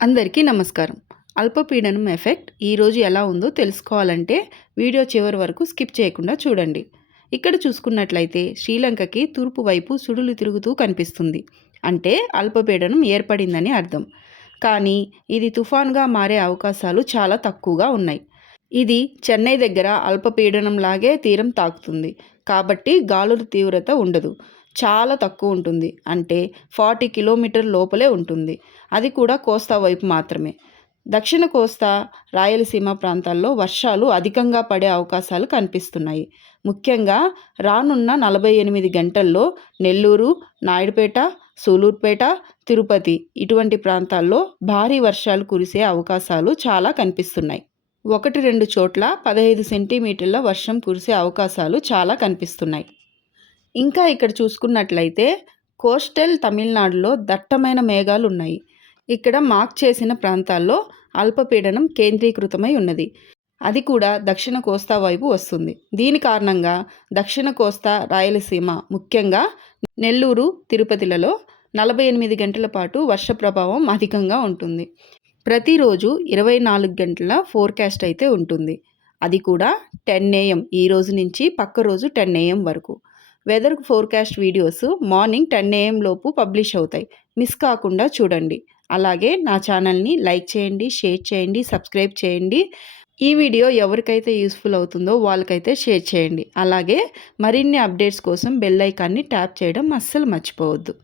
అందరికీ నమస్కారం. అల్పపీడనం ఎఫెక్ట్ ఈరోజు ఎలా ఉందో తెలుసుకోవాలంటే వీడియో చివరి వరకు స్కిప్ చేయకుండా చూడండి. ఇక్కడ చూసుకున్నట్లయితే శ్రీలంకకి తూర్పు వైపు సుడులు తిరుగుతూ కనిపిస్తుంది. అంటే అల్పపీడనం ఏర్పడిందని అర్థం. కానీ ఇది తుఫాన్గా మారే అవకాశాలు చాలా తక్కువగా ఉన్నాయి. ఇది చెన్నై దగ్గర అల్పపీడనంలాగే తీరం తాకుతుంది. కాబట్టి గాలుల తీవ్రత ఉండదు, చాలా తక్కువ ఉంటుంది. అంటే 40 కిలోమీటర్ లోపలే ఉంటుంది. అది కూడా కోస్తా వైపు మాత్రమే. దక్షిణ కోస్తా, రాయలసీమ ప్రాంతాల్లో వర్షాలు అధికంగా పడే అవకాశాలు కనిపిస్తున్నాయి. ముఖ్యంగా రానున్న 48 గంటల్లో నెల్లూరు, నాయుడుపేట, సూలూరుపేట, తిరుపతి ఇటువంటి ప్రాంతాల్లో భారీ వర్షాలు కురిసే అవకాశాలు చాలా కనిపిస్తున్నాయి. 1-2 చోట్ల 15 సెంటీమీటర్ల వర్షం కురిసే అవకాశాలు చాలా కనిపిస్తున్నాయి. ఇంకా ఇక్కడ చూసుకున్నట్లయితే కోస్టల్ తమిళనాడులో దట్టమైన మేఘాలు ఉన్నాయి. ఇక్కడ మార్క్ చేసిన ప్రాంతాల్లో అల్పపీడనం కేంద్రీకృతమై ఉన్నది. అది కూడా దక్షిణ కోస్తా వైపు వస్తుంది. దీని కారణంగా దక్షిణ కోస్తా, రాయలసీమ ముఖ్యంగా నెల్లూరు, తిరుపతిలలో 48 గంటల పాటు వర్ష ప్రభావం అధికంగా ఉంటుంది. ప్రతిరోజు 24 గంటల ఫోర్కాస్ట్ అయితే ఉంటుంది. అది కూడా 10 AM ఈ రోజు నుంచి పక్క రోజు 10 AM వరకు. Weather forecast videos morning 10 AM లోపు పబ్లిష్ అవుతాయి. మిస్ కాకుండా చూడండి. అలాగే నా ఛానల్ని లైక్ చేయండి, షేర్ చేయండి, సబ్స్క్రైబ్ చేయండి. ఈ వీడియో ఎవరికైతే యూస్ఫుల్ అవుతుందో వాళ్ళకైతే షేర్ చేయండి. అలాగే మరిన్ని అప్డేట్స్ కోసం బెల్ ఐకాన్ని ట్యాప్ చేయడం అస్సలు మర్చిపోవద్దు.